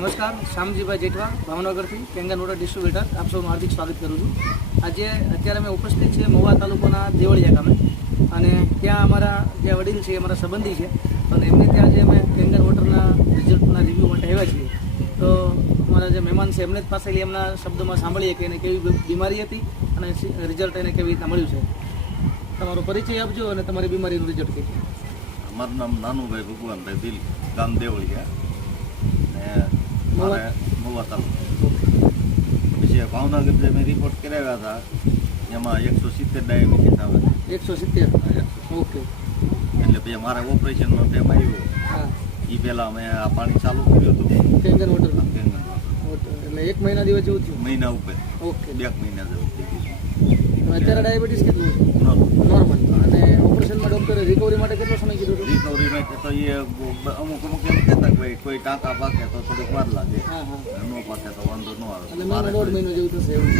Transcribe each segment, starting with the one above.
નમસ્કાર, શામજીભાઈ જેઠવા ભાવનગરથી Kangen water distributor આપ સૌનું હાર્દિક સ્વાગત કરું છું. અત્યારે અમે ઉપસ્થિત છીએ મહુવા તાલુકાના દેવળિયા ગામે, અને ત્યાં અમારા જે વડીલ છે અમારા સંબંધી છે, અને એમને ત્યાં જે અમે કેંગન વોટરના રિઝલ્ટના રિવ્યૂ માટે આવ્યા છીએ. તો અમારા જે મહેમાન છે એમને જ પાસેથી એમના શબ્દોમાં સાંભળીએ કે એને કેવી બીમારી હતી અને રિઝલ્ટ એને કેવી રીતના મળ્યું છે. તમારો પરિચય આપજો અને તમારી બીમારીનું રિઝલ્ટ કહીએ. મારું નામ નાનુભાઈ ભગવાનભાઈ દિલ, ગામ દેવળિયા, ને મારે મહુવા તાલુકા. પછી ભાવનગર જે મેં રિપોર્ટ કરાવ્યા હતા એમાં 170 ડાયાબિટીસ આવે. 170? ઓકે. એટલે પછી મારે ઓપરેશનનો ટાઈમ આવ્યો. હા, એ પહેલાં મેં આ પાણી ચાલુ કર્યું હતું કેંગન વોટર. કેંગન એટલે 1 મહિના દિવસ જેવું થયું? મહિના ઉપર. ઓકે. 2 મહિના જેવું થઈ ગયું. અત્યારે ડાયાબિટીસ કેટલું છે? નોર્મલ. અને ઓપરેશનમાં ડૉક્ટરે રિકવરી માટે કેટલો સમય કીધું હતું? રિકવરી માટે તો એ અમુક એમ કહેતા કે કોઈ ટાંકા પાકે તો થોડીક વાર લાગે, હા હા. ન પાકે તો વાંધો ન આવે. એટલે મહિનો 1.5 મહિનો જેવું થશે એવું?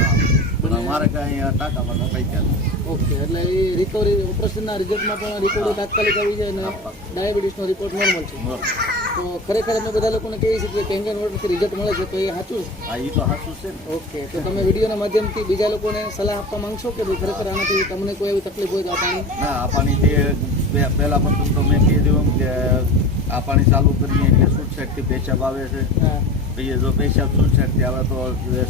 પણ મારે કાંઈ ટાંકા પાકા પૈક્યા નથી. ઓકે. એટલે એ રિકવરી ઓપરેશનના રિઝલ્ટમાં પણ રિકવરી તાત્કાલિક આવી જાય અને ડાયાબિટીસનો રિપોર્ટ નોર્મલ છે. તો ખરેખર અમે બધા લોકોને કહીએ છીએ કે કેંગન વોટરથી રિઝલ્ટ મળે છે, તો એ સાચું છે? હા, એ તો સાચું છે ને. ઓકે. તો તમે વિડીયોના માધ્યમથી બીજા લોકોને સલાહ આપવા માંગશો કે ભાઈ ખરેખર આનાથી તમને કોઈ એવી તકલીફ હોય તો આ પાણી? ના, આ પાણી પહેલા પણ તો મેં કીધું કે આ પાણી ચાલુ કરીએ એટલે છૂટછાટથી પેશાબ આવે છે. હા. પછી જો પેશાબ છૂટછાટથી આવે તો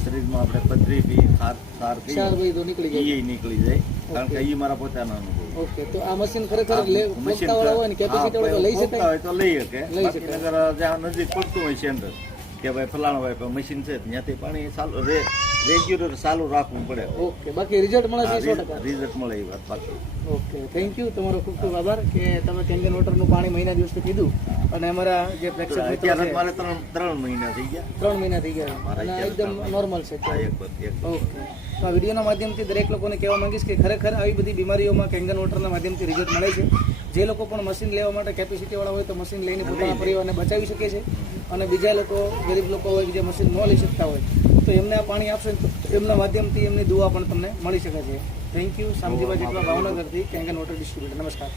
શરીરમાં આપણે પથરી બી સાર ભાઈ તો નીકળી જાય. એ નીકળી જાય, કારણ કે એ મારા પોતાના અનુભવ. ઓકે. તો આ મશીન ખરેખર પોતાવાળા હોય ને કેપેસિટી વાળા તો લઈ શકાય? હોય તો લઈ શકે. લઈ બાકી શકાય. નગર જ્યાં નજીક પડતું હોય સેન્ટર કે ભાઈ ફલાણા ભાઈ મશીન છે ત્યાંથી પાણી ચાલુ રેગ્યુલર ચાલુ રાખવું પડે. ઓકે. બાકી રિઝલ્ટ મળે છે 100%? રિઝલ્ટ મળે એ વાત બાકી. ઓકે. Thank you. તમારો ખૂબ ખૂબ આભાર કે તમે કેંગન વોટરનું પાણી મહિના દિવસથી કીધું. અને અમારા જે પ્રેક્ષક મિત્રો અત્યારે છે મારે 3 મહિના થઈ ગયા. 3 મહિના થઈ ગયા અને એકદમ નોર્મલ છે. એક ઓકે. તો આ વિડીયોના માધ્યમથી દરેક લોકોને કહેવા માંગીશ કે ખરેખર આવી બધી બીમારીઓમાં કેંગન વોટરના માધ્યમથી રિઝલ્ટ મળે છે. જે લોકો પણ મશીન લેવા માટે કેપેસિટીવાળા હોય તો મશીન લઈને પોતાના પરિવારને બચાવી શકે છે, અને બીજા લોકો ગરીબ લોકો હોય જે મશીન ન લઈ શકતા હોય તો એમને આ પાણી આપશે તો એમના માધ્યમથી એમની દુઆ પણ તમને મળી શકે છે. Thank you. શામજીભાઈ જેઠવા ભાવનગરથી કેંગન વોટર ડિસ્ટ્રીબ્યુટર. નમસ્કાર.